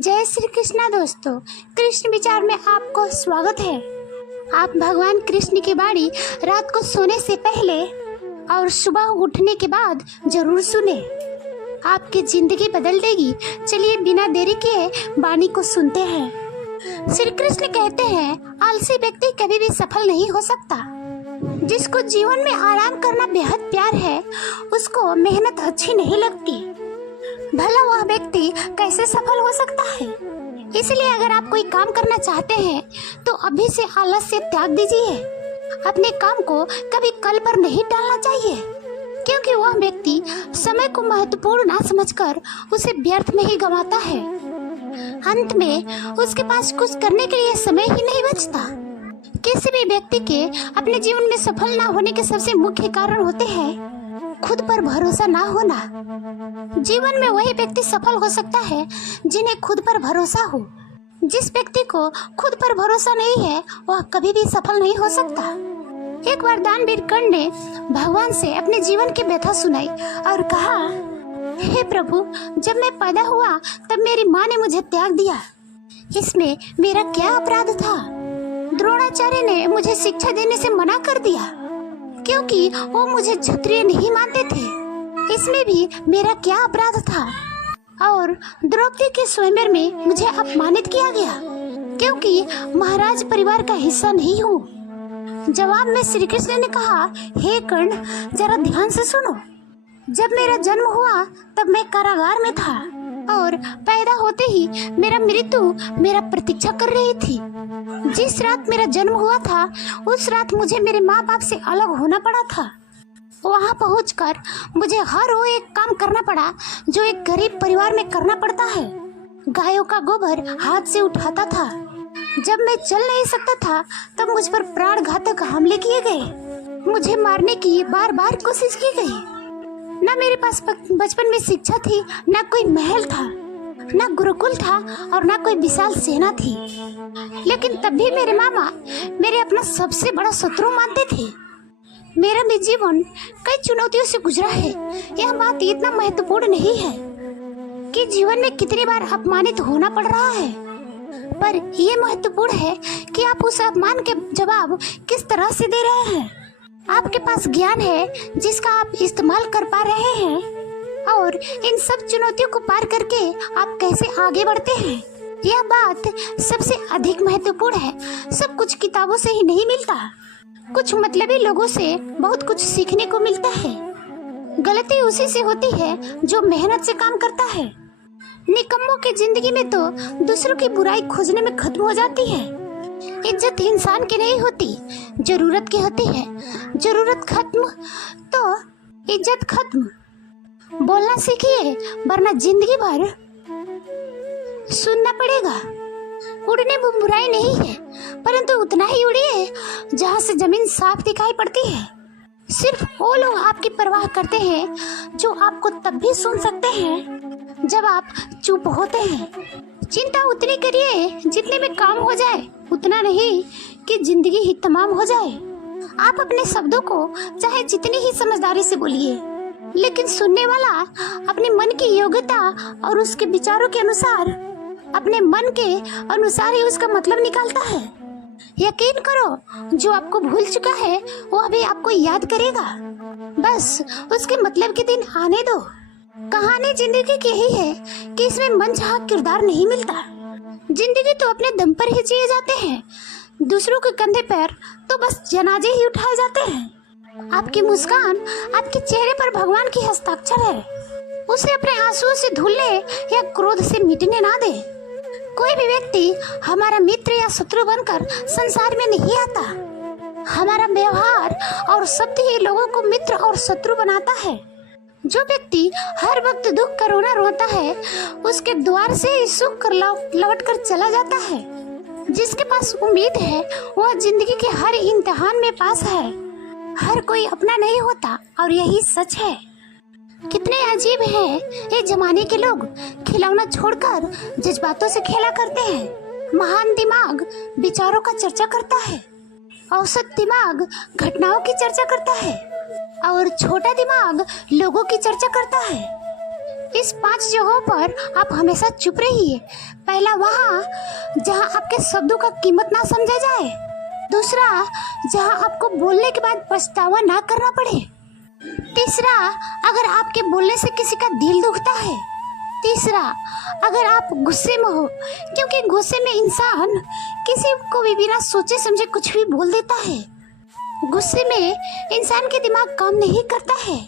जय श्री कृष्णा दोस्तों, कृष्ण विचार में आपको स्वागत है। आप भगवान कृष्ण की बाणी रात को सोने से पहले और सुबह उठने के बाद जरूर सुने, आपकी जिंदगी बदल देगी। चलिए बिना देरी किए बाणी को सुनते हैं। श्री कृष्ण कहते हैं, आलसी व्यक्ति कभी भी सफल नहीं हो सकता। जिसको जीवन में आराम करना बेहद प्यार है, उसको मेहनत अच्छी नहीं लगती। भला वह व्यक्ति कैसे सफल हो सकता है। इसलिए अगर आप कोई काम करना चाहते हैं तो अभी से आलस से त्याग दीजिए। अपने काम को कभी कल पर नहीं टालना चाहिए, क्योंकि वह व्यक्ति समय को महत्वपूर्ण ना समझकर उसे व्यर्थ में ही गंवाता है। अंत में उसके पास कुछ करने के लिए समय ही नहीं बचता। किसी भी व्यक्ति के अपने जीवन में सफल ना होने के सबसे मुख्य कारण होते हैं खुद पर भरोसा ना होना। जीवन में वही व्यक्ति सफल हो सकता है जिन्हें खुद पर भरोसा हो। जिस व्यक्ति को खुद पर भरोसा नहीं है, वह कभी भी सफल नहीं हो सकता। एक बार दानवीर कर्ण ने भगवान से अपने जीवन की व्यथा सुनाई और कहा, हे प्रभु, जब मैं पैदा हुआ तब मेरी माँ ने मुझे त्याग दिया। इसमें मेरा क्या अपराध था? द्रोणाचार्य ने मुझे शिक्षा देने से मना कर दिया क्योंकि वो मुझे क्षत्रिय नहीं मानते थे। इसमें भी मेरा क्या अपराध था? और द्रौपदी के स्वयंवर में मुझे अपमानित किया गया क्योंकि महाराज परिवार का हिस्सा नहीं हूँ। जवाब में श्री कृष्ण ने कहा, हे कर्ण, जरा ध्यान से सुनो। जब मेरा जन्म हुआ तब मैं कारागार में था और पैदा होते ही मेरा मृत्यु मेरा प्रतीक्षा कर रही थी। जिस रात मेरा जन्म हुआ था उस रात मुझे मेरे माँ बाप से अलग होना पड़ा था। वहाँ पहुंचकर मुझे हर वो एक काम करना पड़ा जो एक गरीब परिवार में करना पड़ता है। गायों का गोबर हाथ से उठाता था। जब मैं चल नहीं सकता था तब मुझ पर प्राण घातक हमले किए गए। मुझे मारने की बार बार कोशिश की गई। न मेरे पास बचपन में शिक्षा थी, न कोई महल था, न गुरुकुल था और न कोई विशाल सेना थी। लेकिन तब भी मेरे मामा मेरे अपना सबसे बड़ा शत्रु मानते थे। मेरा भी जीवन कई चुनौतियों से गुजरा है। यह बात इतना महत्वपूर्ण नहीं है कि जीवन में कितनी बार अपमानित होना पड़ रहा है, पर यह महत्वपूर्ण है कि आप उस अपमान के जवाब किस तरह से दे रहे हैं। आपके पास ज्ञान है जिसका आप इस्तेमाल कर पा रहे हैं और इन सब चुनौतियों को पार करके आप कैसे आगे बढ़ते हैं, यह बात सबसे अधिक महत्वपूर्ण है। सब कुछ किताबों से ही नहीं मिलता। कुछ मतलबी लोगों से बहुत कुछ सीखने को मिलता है। गलती उसी से होती है जो मेहनत से काम करता है। निकम्मों की जिंदगी में तो दूसरों की बुराई खोजने में खत्म हो जाती है। इज्जत इंसान की नहीं होती, जरूरत की होती है। जरूरत खत्म तो इज्जत खत्म। बोलना सीखिए, वरना जिंदगी भर सुनना पड़ेगा। उड़ने में बुराई नहीं है, परंतु उतना ही उड़िए जहाँ से जमीन साफ दिखाई पड़ती है। सिर्फ वो लोग आपकी परवाह करते हैं जो आपको तब भी सुन सकते हैं जब आप चुप होते हैं। चिंता उतनी करिए जितने में काम हो जाए, उतना नहीं कि जिंदगी ही तमाम हो जाए। आप अपने शब्दों को चाहे जितनी ही समझदारी से बोलिए, लेकिन सुनने वाला अपने मन की योग्यता और उसके विचारों के अनुसार, अपने मन के अनुसार ही उसका मतलब निकालता है। यकीन करो, जो आपको भूल चुका है वह भी आपको याद करेगा। बस उसके मतलब के दिन आने दो। कहानी जिंदगी की ही है कि इसमें मनचाहा किरदार नहीं मिलता। जिंदगी तो अपने दम पर ही जिए जाते हैं। दूसरों के कंधे पर तो बस जनाजे ही उठाए जाते हैं। आपकी मुस्कान आपके चेहरे पर भगवान की हस्ताक्षर है। उसे अपने आंसुओं से धुलने या क्रोध से मिटने ना दे। कोई भी व्यक्ति हमारा मित्र या शत्रु बनकर संसार में नहीं आता। हमारा व्यवहार और शब्द ही लोगों को मित्र और शत्रु बनाता है। जो व्यक्ति हर वक्त दुख कर रोना रोता है, उसके द्वार से ही सुख कर लौट कर चला जाता है। जिसके पास उम्मीद है वह जिंदगी के हर इम्तिहान में पास है। हर कोई अपना नहीं होता और यही सच है। कितने अजीब हैं ये जमाने के लोग, खिलौना छोड़कर जज्बातों से खेला करते हैं। महान दिमाग विचारों का चर्चा करता है, औसत दिमाग घटनाओं की चर्चा करता है और छोटा दिमाग लोगों की चर्चा करता है। इस 5 जगहों पर आप हमेशा चुप रहिए। पहला, वहाँ जहाँ आपके शब्दों का कीमत ना समझा जाए। दूसरा, जहाँ आपको बोलने के बाद पछतावा ना करना पड़े। तीसरा, अगर आपके बोलने से किसी का दिल दुखता है। तीसरा, अगर आप गुस्से में हो, क्योंकि गुस्से में इंसान किसी को भी बिना सोचे समझे कुछ भी बोल देता है। गुस्से में इंसान के दिमाग काम नहीं करता है।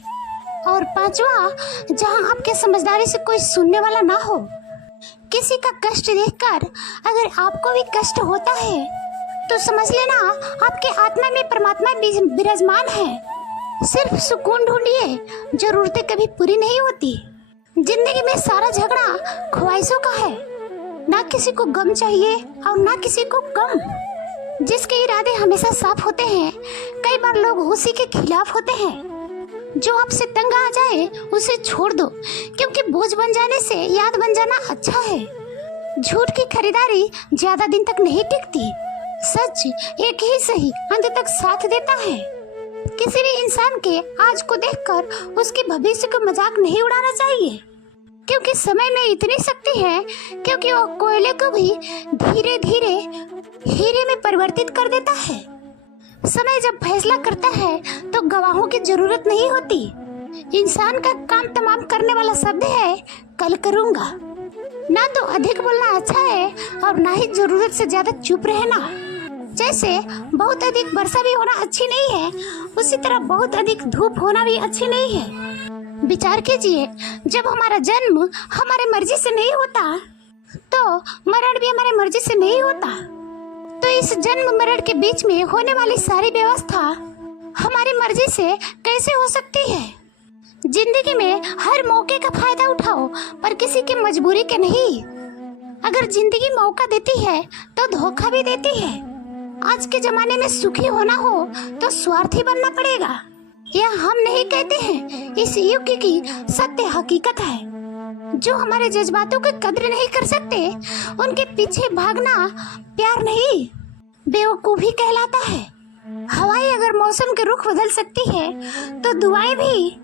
और पांचवा, जहां आपके समझदारी से कोई सुनने वाला ना हो। किसी का कष्ट देखकर अगर आपको भी कष्ट होता है तो समझ लेना आपके आत्मा में परमात्मा विराजमान है। सिर्फ सुकून ढूंढिए, जरूरतें कभी पूरी नहीं होती। जिंदगी में सारा झगड़ा ख्वाहिशों का है। ना किसी को गम चाहिए और ना किसी को गम। जिसके इरादे हमेशा साफ होते हैं, कई बार लोग उसी के खिलाफ होते हैं। जो आपसे तंग आ जाए उसे छोड़ दो, क्योंकि बोझ बन जाने से याद बन जाना अच्छा है। झूठ की खरीदारी ज्यादा दिन तक नहीं टिकती। सच एक ही सही अंत तक साथ देता है। किसी भी इंसान के आज को देखकर उसके भविष्य का मजाक नहीं उड़ाना चाहिए, क्योंकि समय में इतनी शक्ति है, क्योंकि वो कोयले को भी धीरे धीरे हीरे में परिवर्तित कर देता है। समय जब फैसला करता है तो गवाहों की जरूरत नहीं होती। इंसान का काम तमाम करने वाला शब्द है कल करूँगा। ना तो अधिक बोलना अच्छा है और ना ही जरूरत से ज्यादा चुप रहना। जैसे बहुत अधिक वर्षा भी होना अच्छी नहीं है, उसी तरह बहुत अधिक धूप होना भी अच्छी नहीं है। विचार कीजिए, जब हमारा जन्म हमारे मर्जी से नहीं होता तो मरण भी हमारे मर्जी से नहीं होता। तो इस जन्म मरण के बीच में होने वाली सारी व्यवस्था हमारी मर्जी से कैसे हो सकती है? जिंदगी में हर मौके का फायदा उठाओ, पर किसी की मजबूरी के नहीं। अगर जिंदगी मौका देती है तो धोखा भी देती है। आज के जमाने में सुखी होना हो तो स्वार्थी बनना पड़ेगा। यह हम नहीं कहते हैं, इस युग की सत्य हकीकत है। जो हमारे जज्बातों की कद्र नहीं कर सकते, उनके पीछे भागना प्यार नहीं, बेवकूफी कहलाता है। हवाएं अगर मौसम के रुख बदल सकती है तो दुआएं भी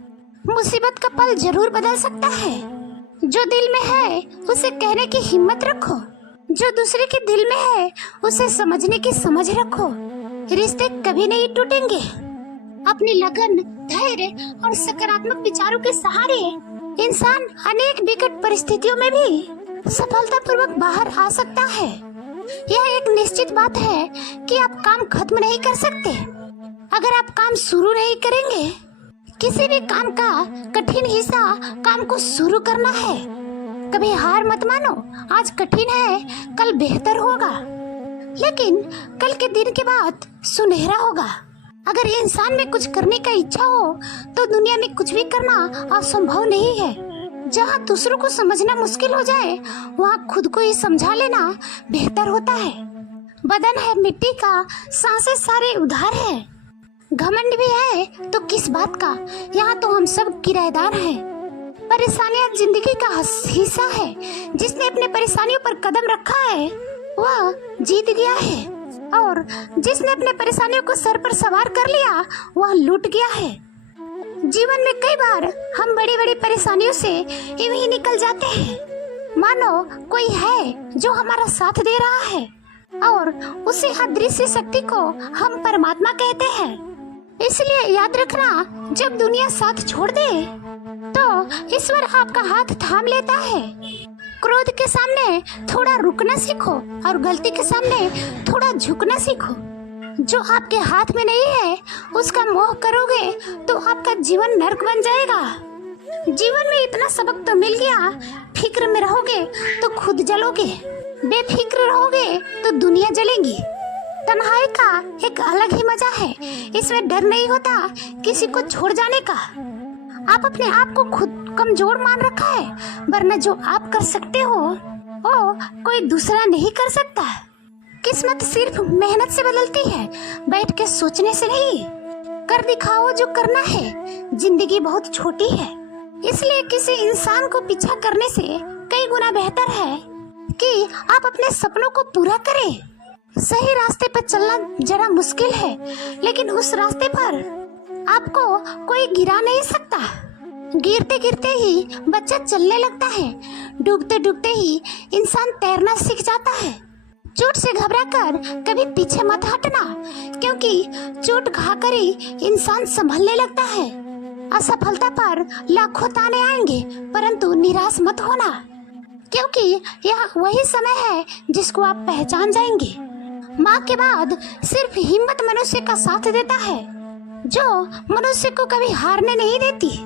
मुसीबत का पल जरूर बदल सकता है। जो दिल में है उसे कहने की हिम्मत रखो। जो दूसरे के दिल में है उसे समझने की समझ रखो। रिश्ते कभी नहीं टूटेंगे। अपनी लगन, धैर्य और सकारात्मक विचारों के सहारे इंसान अनेक विकट परिस्थितियों में भी सफलतापूर्वक बाहर आ सकता है। यह एक निश्चित बात है कि आप काम खत्म नहीं कर सकते अगर आप काम शुरू नहीं करेंगे। किसी भी काम का कठिन हिस्सा काम को शुरू करना है। कभी हार मत मानो। आज कठिन है, कल बेहतर होगा, लेकिन कल के दिन के बाद सुनहरा होगा। अगर इंसान में कुछ करने का इच्छा हो तो दुनिया में कुछ भी करना असंभव नहीं है। जहाँ दूसरों को समझना मुश्किल हो जाए, वहाँ खुद को ही समझा लेना बेहतर होता है। बदन है मिट्टी का, सांसें सारे उधार है। घमंड भी है तो किस बात का, यहाँ तो हम सब किराएदार हैं। परेशानियाँ जिंदगी का हिस्सा है। जिसने अपने परेशानियों पर कदम रखा है वह जीत गया है, और जिसने अपने परेशानियों को सर पर सवार कर लिया वह लूट गया है। जीवन में कई बार हम बड़ी बड़ी परेशानियों से यूं ही निकल जाते हैं, मानो कोई है जो हमारा साथ दे रहा है, और उसी अदृश्य शक्ति को हम परमात्मा कहते हैं। इसलिए याद रखना, जब दुनिया साथ छोड़ दे तो ईश्वर आपका हाथ थाम लेता है। क्रोध के सामने थोड़ा रुकना सीखो और गलती के सामने थोड़ा झुकना सीखो। जो आपके हाथ में नहीं है उसका मोह करोगे तो आपका जीवन नर्क बन जाएगा। जीवन में इतना सबक तो मिल गया, फिक्र में रहोगे तो खुद जलोगे, बेफिक्र रहोगे तो दुनिया जलेगी। तन्हाई का एक अलग ही मजा है। इसमें डर नहीं होता किसी को छोड़ जाने का। आप अपने आप को खुद कमजोर मान रखा है, वरना जो आप कर सकते हो वो कोई दूसरा नहीं कर सकता। किस्मत सिर्फ मेहनत से बदलती है, बैठ के सोचने से नहीं। कर दिखाओ जो करना है। जिंदगी बहुत छोटी है, इसलिए किसी इंसान को पीछा करने से कई गुना बेहतर है कि आप अपने सपनों को पूरा करें। सही रास्ते पर चलना जरा मुश्किल है, लेकिन उस रास्ते पर आपको कोई गिरा नहीं सकता। गिरते गिरते ही बच्चा चलने लगता है। डूबते डूबते ही इंसान तैरना सीख जाता है। चोट से घबराकर कभी पीछे मत हटना, क्योंकि चोट खाकर ही इंसान संभलने लगता है। असफलता पर लाखों ताने आएंगे, परंतु निराश मत होना, क्योंकि यह वही समय है जिसको आप पहचान जाएंगे। माँ के बाद सिर्फ हिम्मत मनुष्य का साथ देता है, जो मनुष्य को कभी हारने नहीं देती।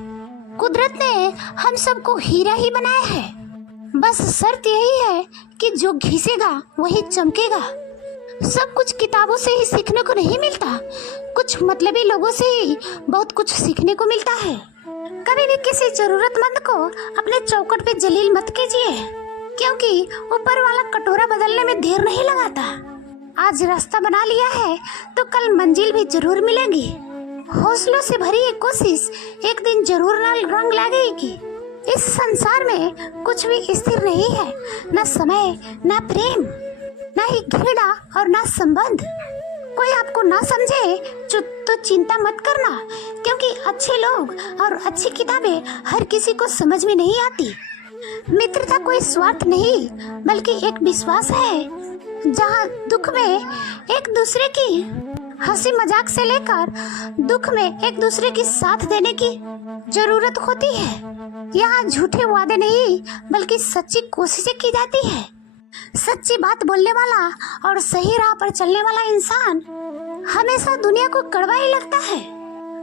कुदरत ने हम सबको हीरा ही बनाया है, बस शर्त यही है कि जो घिसेगा वही चमकेगा। सब कुछ किताबों से ही सीखने को नहीं मिलता, कुछ मतलबी लोगों से ही बहुत कुछ सीखने को मिलता है। कभी भी किसी जरूरतमंद को अपने चौखट पे जलील मत कीजिए, क्योंकि ऊपर वाला कटोरा बदलने में देर नहीं लगाता। आज रास्ता बना लिया है तो कल मंजिल भी जरूर मिलेगी। हौसलों से भरी ये कोशिश एक दिन जरूर रंग लाएगी। इस संसार में कुछ भी स्थिर नहीं है, न समय, न प्रेम, न ही घृणा और न संबंध। कोई आपको ना समझे तो चिंता मत करना, क्योंकि अच्छे लोग और अच्छी किताबें हर किसी को समझ में नहीं आती। मित्रता कोई स्वार्थ नहीं, बल्कि एक विश्वास है, जहाँ दुख में एक दूसरे की हंसी मजाक से लेकर दुख में एक दूसरे की साथ देने की जरूरत होती है। यहाँ झूठे वादे नहीं, बल्कि सच्ची कोशिशें की जाती है। सच्ची बात बोलने वाला और सही राह पर चलने वाला इंसान हमेशा दुनिया को कड़वा ही लगता है।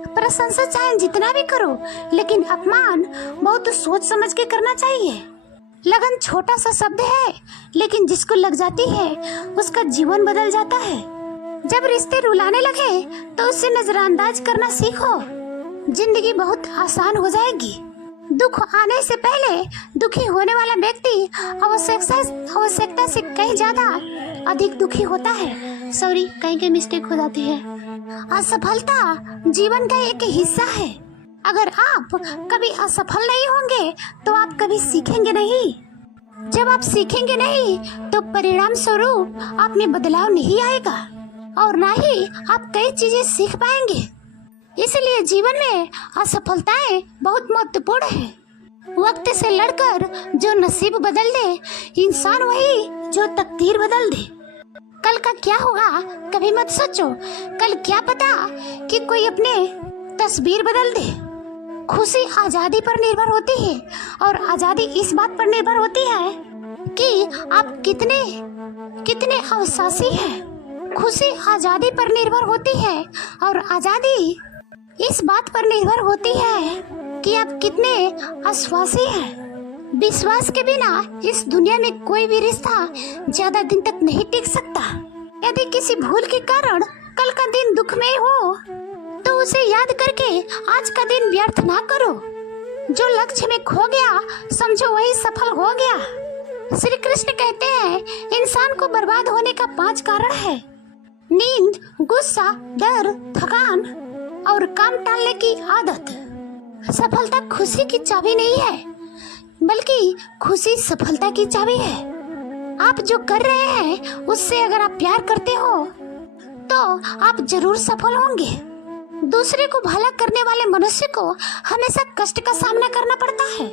प्रशंसा चाहे जितना भी करो, लेकिन अपमान बहुत सोच समझ के करना चाहिए। लगन छोटा सा शब्द है, लेकिन जिसको लग जाती है उसका जीवन बदल जाता है। जब रिश्ते रुलाने लगे तो उसे नजरअंदाज करना सीखो, जिंदगी बहुत आसान हो जाएगी। दुख आने से पहले दुखी होने वाला व्यक्ति आवश्यकता से कहीं ज्यादा अधिक दुखी होता है। सॉरी, कहीं मिस्टेक हो जाती है। असफलता जीवन का एक हिस्सा है। अगर आप कभी असफल नहीं होंगे तो आप कभी सीखेंगे नहीं। जब आप सीखेंगे नहीं तो परिणाम स्वरूप आप में बदलाव नहीं आएगा, और ना ही आप कई चीजें सीख पाएंगे। इसलिए जीवन में असफलताएं बहुत महत्वपूर्ण है। वक्त से लड़कर जो नसीब बदल दे, इंसान वही जो तकदीर बदल दे। कल का क्या होगा कभी मत सोचो, कल क्या पता कि कोई अपने तस्वीर बदल दे। खुशी आजादी पर निर्भर होती है, और आजादी इस बात पर निर्भर होती है कि आप कितने अवसासी हैं। खुशी आजादी पर निर्भर होती है, और आजादी इस बात पर निर्भर होती है कि आप कितने आश्वासी हैं। विश्वास के बिना इस दुनिया में कोई भी रिश्ता ज्यादा दिन तक नहीं टिक सकता। यदि किसी भूल के कारण कल का दिन दुखमय हो, तो उसे याद करके आज का दिन व्यर्थ ना करो। जो लक्ष्य में खो गया, समझो वही सफल हो गया। श्री कृष्ण कहते हैं, इंसान को बर्बाद होने का 5 कारण है: नींद, गुस्सा, डर, थकान और काम टालने की आदत। सफलता खुशी की चाबी नहीं है, बल्कि खुशी सफलता की चाबी है। आप जो कर रहे हैं उससे अगर आप प्यार करते हो तो आप जरूर सफल होंगे। दूसरे को भला करने वाले मनुष्य को हमेशा कष्ट का सामना करना पड़ता है,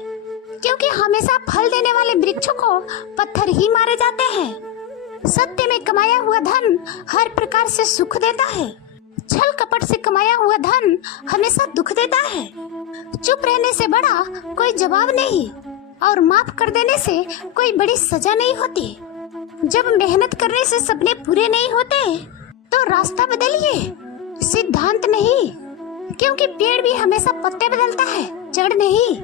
क्योंकि हमेशा फल देने वाले वृक्षों को पत्थर ही मारे जाते हैं। सत्य में कमाया हुआ धन हर प्रकार से सुख देता है, छल कपट से कमाया हुआ धन हमेशा दुख देता है। चुप रहने से बड़ा कोई जवाब नहीं, और माफ कर देने से कोई बड़ी सजा नहीं होती। जब मेहनत करने से सपने पूरे नहीं होते तो रास्ता बदलिए, सिद्धांत नहीं, क्योंकि पेड़ भी हमेशा पत्ते बदलता है, जड़ नहीं।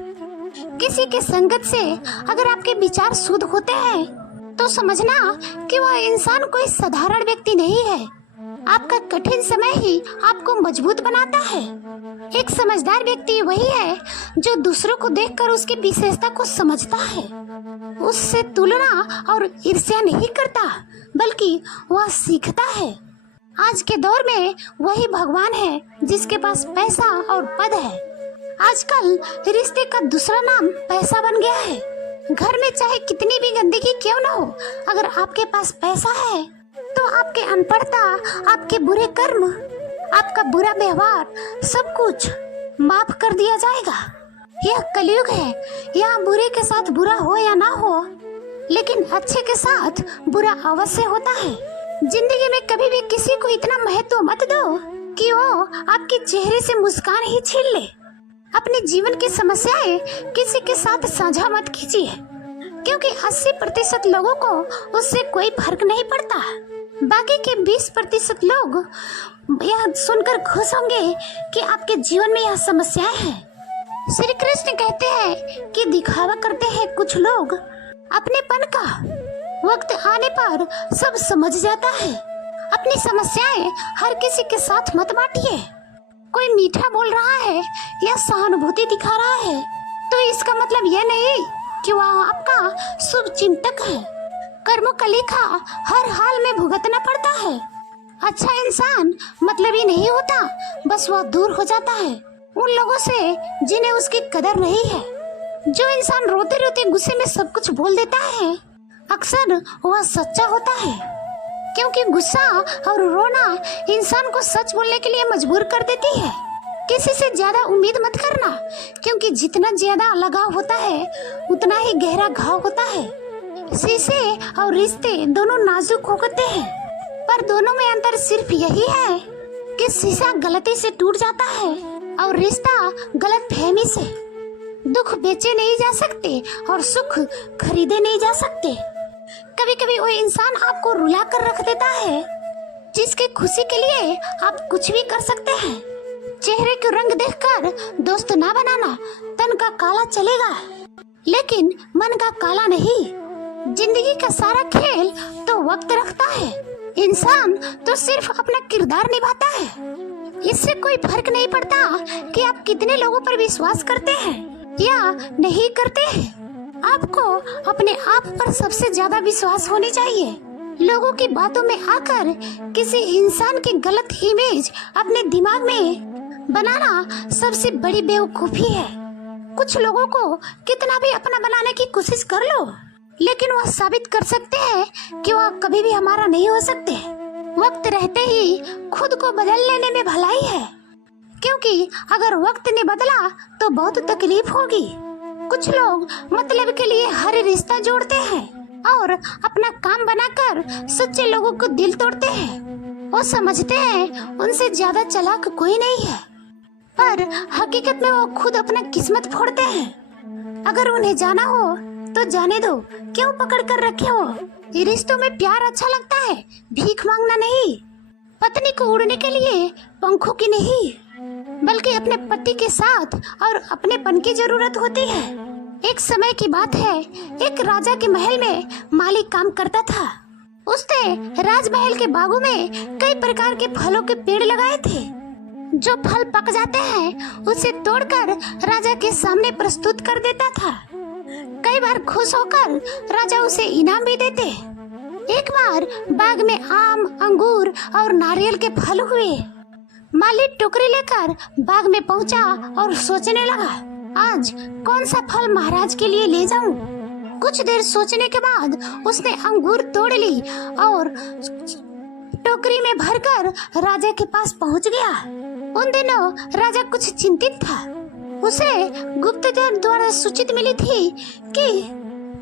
किसी के संगत से अगर आपके विचार शुद्ध होते हैं तो समझना कि वह इंसान कोई साधारण व्यक्ति नहीं है। आपका कठिन समय ही आपको मजबूत बनाता है। एक समझदार व्यक्ति वही है जो दूसरों को देखकर उसकी विशेषता को समझता है, उससे तुलना और ईर्ष्या नहीं करता, बल्कि वह सीखता है। आज के दौर में वही भगवान है जिसके पास पैसा और पद है। आजकल रिश्ते का दूसरा नाम पैसा बन गया है। घर में चाहे कितनी भी गंदगी क्यों न हो, अगर आपके पास पैसा है तो आपके अनपढ़ता, आपके बुरे कर्म, आपका बुरा व्यवहार, सब कुछ माफ कर दिया जाएगा। यह कलयुग है। यहाँ बुरे के साथ बुरा हो या ना हो, लेकिन अच्छे के साथ बुरा अवश्य होता है। जिंदगी में कभी भी किसी को इतना महत्व मत दो कि वो आपके चेहरे से मुस्कान ही छीन ले। अपने जीवन की समस्याएं किसी के साथ साझा मत कीजिए, क्योंकि 80% लोगों को उससे कोई फर्क नहीं पड़ता। बाकी के 20% लोग यह सुनकर खुश होंगे कि आपके जीवन में यह समस्याएं हैं। श्री कृष्ण कहते हैं कि दिखावा करते हैं कुछ लोग अपनेपन का, वक्त आने पर सब समझ जाता है। अपनी समस्याएं हर किसी के साथ मत बांटिए। कोई मीठा बोल रहा है या सहानुभूति दिखा रहा है तो इसका मतलब यह नहीं कि वह आपका शुभ चिंतक है। कर्मों का लेखा हर हाल में भुगतना पड़ता है। अच्छा इंसान मतलबी नहीं होता, बस वह दूर हो जाता है उन लोगों से जिन्हें उसकी कदर नहीं है। जो इंसान रोते रोते गुस्से में सब कुछ बोल देता है, अक्सर वह सच्चा होता है, क्योंकि गुस्सा और रोना इंसान को सच बोलने के लिए मजबूर कर देती है। किसी से ज्यादा उम्मीद मत करना, क्योंकि जितना ज्यादा लगाव होता है उतना ही गहरा घाव होता है। शीशे और रिश्ते दोनों नाजुक होते हैं, पर दोनों में अंतर सिर्फ यही है कि शीशा गलती से टूट जाता है और रिश्ता गलतफहमी से। दुख बेचे नहीं जा सकते और सुख खरीदे नहीं जा सकते। कभी कभी वो इंसान आपको रुला कर रख देता है जिसकी खुशी के लिए आप कुछ भी कर सकते हैं। चेहरे के रंग देखकर दोस्त ना बनाना। तन का काला चलेगा लेकिन मन का काला नहीं। जिंदगी का सारा खेल तो वक्त रखता है। इंसान तो सिर्फ अपना किरदार निभाता है। इससे कोई फर्क नहीं पड़ता कि आप कितने लोगों पर विश्वास करते हैं या नहीं करते हैं। आपको अपने आप पर सबसे ज्यादा विश्वास होनी चाहिए। लोगों की बातों में आकर किसी इंसान की गलत इमेज अपने दिमाग में बनाना सबसे बड़ी बेवकूफी है। कुछ लोगों को कितना भी अपना बनाने की कोशिश कर लो, लेकिन वह साबित कर सकते हैं कि वह कभी भी हमारा नहीं हो सकते। वक्त रहते ही खुद को बदल लेने में भलाई है, क्योंकि अगर वक्त ने बदला तो बहुत तकलीफ होगी। कुछ लोग मतलब के लिए हर रिश्ता जोड़ते हैं और अपना काम बनाकर सच्चे लोगों को दिल तोड़ते हैं। वो समझते हैं उनसे ज्यादा चालाक कोई नहीं है, पर हकीकत में वो खुद अपना किस्मत फोड़ते हैं। अगर उन्हें जाना हो तो जाने दो, क्यों पकड़ कर रखे हो। ये रिश्तों में प्यार अच्छा लगता है, भीख मांगना नहीं। पत्नी को उड़ने के लिए पंखों की नहीं, बल्कि अपने पति के साथ और अपनेपन की जरूरत होती है। एक समय की बात है, एक राजा के महल में माली काम करता था। उसने राजमहल के बागों में कई प्रकार के फलों के पेड़ लगाए थे। जो फल पक जाते हैं उसे तोड़कर राजा के सामने प्रस्तुत कर देता था। कई बार खुश होकर राजा उसे इनाम भी देते। एक बार बाग में आम, अंगूर और नारियल के फल हुए। माली टोकरी लेकर बाग में पहुंचा और सोचने लगा, आज कौन सा फल महाराज के लिए ले जाऊं। कुछ देर सोचने के बाद उसने अंगूर तोड़ ली और टोकरी में भरकर राजा के पास पहुंच गया। उन दिनों राजा कुछ चिंतित था। उसे गुप्तचर द्वारा सूचित मिली थी कि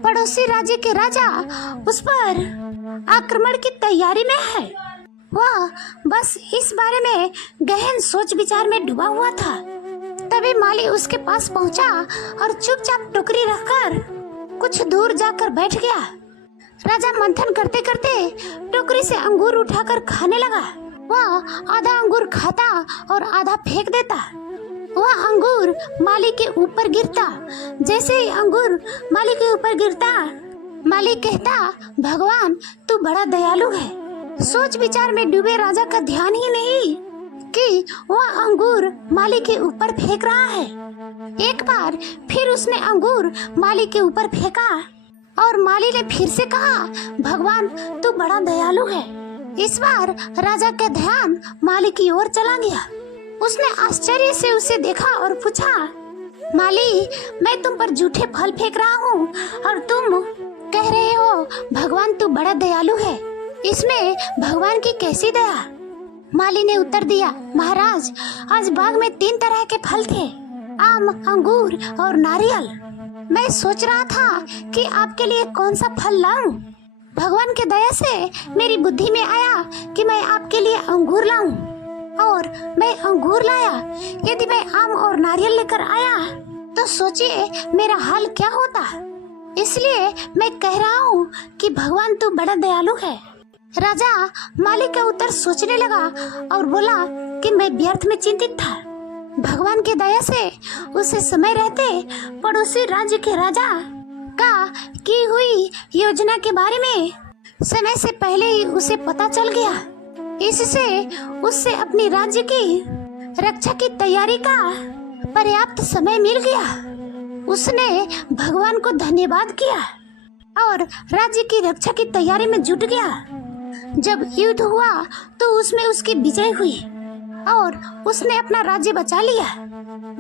पड़ोसी राज्य के राजा उस पर आक्रमण की तैयारी में है। वह बस इस बारे में गहन सोच विचार में डूबा हुआ था। तभी माली उसके पास पहुंचा और चुपचाप टोकरी रखकर कुछ दूर जाकर बैठ गया। राजा मंथन करते करते टोकरी से अंगूर उठाकर खाने लगा। वह आधा अंगूर खाता और आधा फेंक देता। वह अंगूर माली के ऊपर गिरता। जैसे ही अंगूर माली के ऊपर गिरता, माली कहता, भगवान तू बड़ा दयालु है। सोच विचार में डूबे राजा का ध्यान ही नहीं कि वह अंगूर माली के ऊपर फेंक रहा है। एक बार फिर उसने अंगूर माली के ऊपर फेंका और माली ने फिर से कहा, भगवान तू बड़ा दयालु है। इस बार राजा का ध्यान माली की ओर चला गया। उसने आश्चर्य से उसे देखा और पूछा, माली मैं तुम पर जूठे फल फेंक रहा हूँ और तुम कह रहे हो भगवान तू बड़ा दयालु है, इसमें भगवान की कैसी दया। माली ने उत्तर दिया, महाराज आज बाग में 3 तरह के फल थे। आम, अंगूर और नारियल। मैं सोच रहा था कि आपके लिए कौन सा फल लाऊं। भगवान के दया से मेरी बुद्धि में आया कि मैं आपके लिए अंगूर लाऊं, और मैं अंगूर लाया। यदि मैं आम और नारियल लेकर आया तो सोचिए मेरा हाल क्या होता। इसलिए मैं कह रहा हूँ कि भगवान तू बड़ा दयालु है। राजा मालिक का उत्तर सोचने लगा और बोला कि मैं व्यर्थ में चिंतित था। भगवान की दया से उसे समय रहते पड़ोसी राज्य के राजा का की हुई योजना के बारे में समय से पहले ही उसे पता चल गया। इससे उससे अपनी राज्य की रक्षा की तैयारी का पर्याप्त समय मिल गया। उसने भगवान को धन्यवाद किया और राज्य की रक्षा की तैयारी में जुट गया। जब युद्ध हुआ तो उसमें उसकी विजय हुई और उसने अपना राज्य बचा लिया।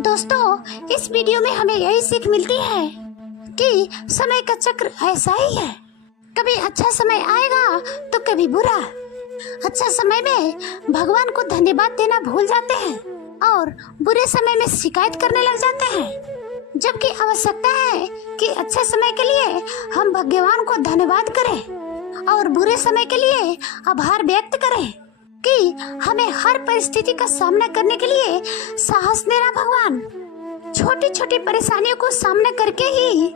दोस्तों, इस वीडियो में हमें यही सीख मिलती है कि समय का चक्र ऐसा ही है। कभी अच्छा समय आएगा तो कभी बुरा। अच्छा समय में भगवान को धन्यवाद देना भूल जाते हैं और बुरे समय में शिकायत करने लग जाते हैं, जबकि आवश्यकता है कि अच्छे समय के लिए हम भगवान को धन्यवाद करें और बुरे समय के लिए आभार व्यक्त करें कि हमें हर परिस्थिति का सामना करने के लिए साहस दे रहा भगवान। छोटी छोटी परेशानियों को सामना करके ही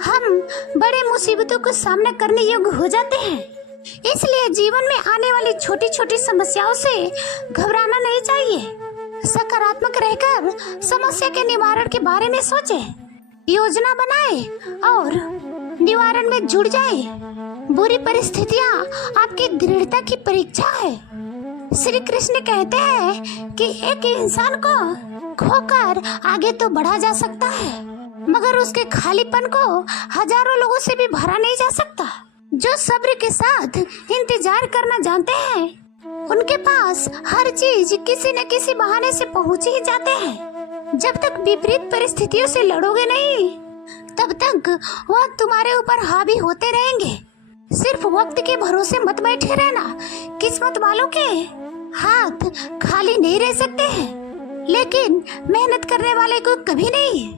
हम बड़े मुसीबतों को सामना करने योग्य हो जाते हैं। इसलिए जीवन में आने वाली छोटी छोटी समस्याओं से घबराना नहीं चाहिए। सकारात्मक रहकर समस्या के निवारण के बारे में सोचें, योजना बनाएं और निवारण में जुट जाएं। बुरी परिस्थितियां आपकी दृढ़ता की परीक्षा है। श्री कृष्ण कहते हैं कि एक इंसान को खोकर आगे तो बढ़ा जा सकता है, मगर उसके खालीपन को हजारों लोगों से भी भरा नहीं जा सकता। जो सब्र के साथ इंतजार करना जानते हैं, उनके पास हर चीज किसी न किसी बहाने से पहुंच ही जाते हैं। जब तक विपरीत परिस्थितियों से लड़ोगे नहीं, तब तक वह तुम्हारे ऊपर हावी होते रहेंगे। सिर्फ वक्त के भरोसे मत बैठे रहना। किस्मत वालों के हाथ खाली नहीं रह सकते हैं, लेकिन मेहनत करने वाले को कभी नहीं।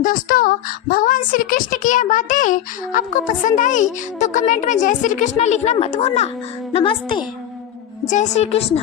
दोस्तों, भगवान श्री कृष्ण की यह बातें आपको पसंद आई तो कमेंट में जय श्री कृष्ण लिखना मत भूलना। नमस्ते। जय श्री कृष्ण।